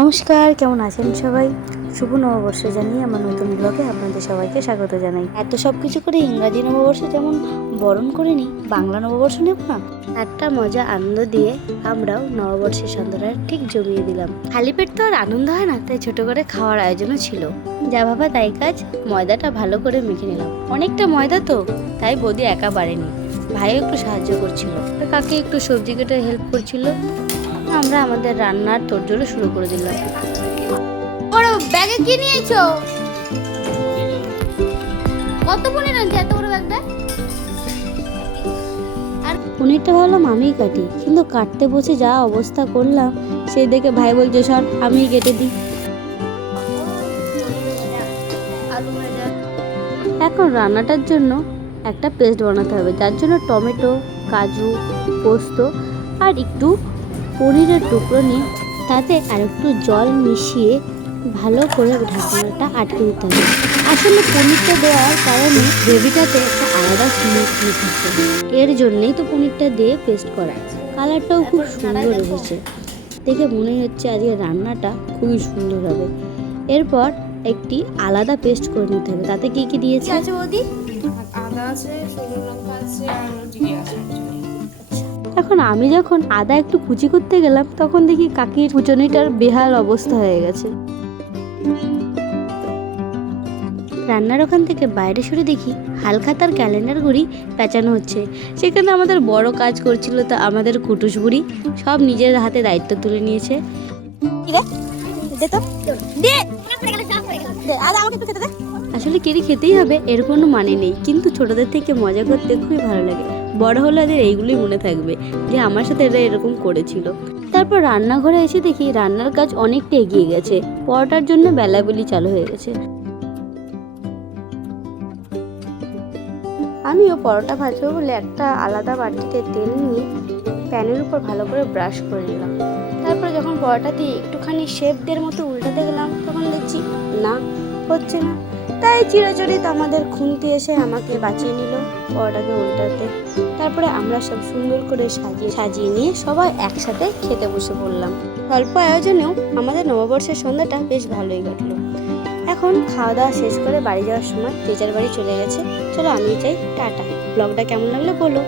নমস্কার, কেমন আছেন সবাই? শুভ নববর্ষ জানিয়ে আমার নতুন ব্লগে আপনাদের সবাইকে স্বাগত জানাই। এত সব কিছু করে ইংরাজি নববর্ষ যেমন বরণ করে নিই, বাংলা নববর্ষ নেব না? একটা মজা আনন্দ দিয়ে আমরাও নববর্ষের সন্ধ্যাটা ঠিক জমিয়ে দিলাম। খালি পেট তো আর আনন্দ হয় না, তাই ছোট করে খাওয়ার আয়োজনও ছিল। যা ভাবা তাই কাজ, ময়দাটা ভালো করে মেখে নিলাম। অনেকটা ময়দা তো, তাই বৌদি একা বাড়েনি, ভাইও একটু সাহায্য করছিল, কাকি একটু সবজি কেটে হেল্প করছিল। আমরা আমাদের রান্নার তোড়জোড় শুরু করে দিলাম। বড় ব্যাগে কি নিয়েছো? কত পনির আনছো এত বড় ব্যাগটা? পনিরটা ভাবলাম আমিই কাটি, কিন্তু কাটতে বসে যা অবস্থা করলাম, সেই দেখে ভাই বলছে সর আমিই কেটে দিই। এখন রান্নাটার জন্য একটা পেস্ট বানাতে হবে, যার জন্য টমেটো, কাজু, পোস্ত আর একটু পনিরের টুকরো নিয়ে তাতে আর একটু জল মিশিয়ে ভালো করে ঢাকনাটা আটকে দিতে হবে। আসলে পনিরটা দেওয়ার কারণে গ্রেভিটাতে একটা আলাদা স্মুথনেস আছে, এর জন্যই তো পনিরটা দিয়ে পেস্ট করা। কালারটাও খুব সুন্দর এসেছে, দেখে মনে হচ্ছে আজকে রান্নাটা খুবই সুন্দর হবে। এরপর একটি আলাদা পেস্ট করে নিতে হবে। তাতে কি কি দিয়েছে? আছে বৌদি? আদা আছে, শুকনো লঙ্কা আছে আর জিরে আছে। এখন আমি যখন আদা একটু কুচি করতে গেলাম, তখন দেখি কাকির কুচনিটার বেহাল অবস্থা হয়ে গেছে। রান্নার ওখান থেকে বাইরে সরে দেখি হালকা তার ক্যালেন্ডার ঘড়ি পেঁচানো হচ্ছে। সেখানে আমাদের বড় কাজ করছিল, তা আমাদের কুটুস বুড়ি সব নিজের হাতে দায়িত্ব তুলে নিয়েছে। আসলে কেড়ে খেতেই হবে এর কোনো মানে নেই, কিন্তু ছোটদের থেকে মজা করতে খুবই ভালো লাগে। বড় হলে এদের এইগুলোই মনে থাকবে যে আমার সাথে এরা এরকম করেছিল। তারপর রান্নাঘরে এসে দেখি রান্নার কাজ অনেকটা এগিয়ে গেছে, পরোটার জন্য বেলাবেলি চালু হয়ে গেছে। আমিও পরোটা ভাজবো বলে একটা আলাদা বাটিতে তেল নিয়ে প্যানের উপর ভালো করে ব্রাশ করে নিলাম। তারপরে যখন পরোটা দিয়ে একটুখানি শেপ দের মতো উল্টাতে গেলাম, তখন দেখছি না, হচ্ছে না। তাই চিরাচরিত আমাদের খুন্তি এসে আমাকে বাঁচিয়ে নিল পরোটাকে উল্টাতে। তারপরে আমরা সব সুন্দর করে সাজিয়ে নিয়ে সবাই একসাথে খেতে বসে পড়লাম। অল্প আয়োজনেও আমাদের নববর্ষের সন্ধ্যাটা বেশ ভালোই কাটলো। এখন খাওয়া দাওয়া শেষ করে বাড়ি যাওয়ার সময় যে যার বাড়ি চলে গেছে। চলো আমি চাই টাটা। ব্লগটা কেমন লাগলো বলো।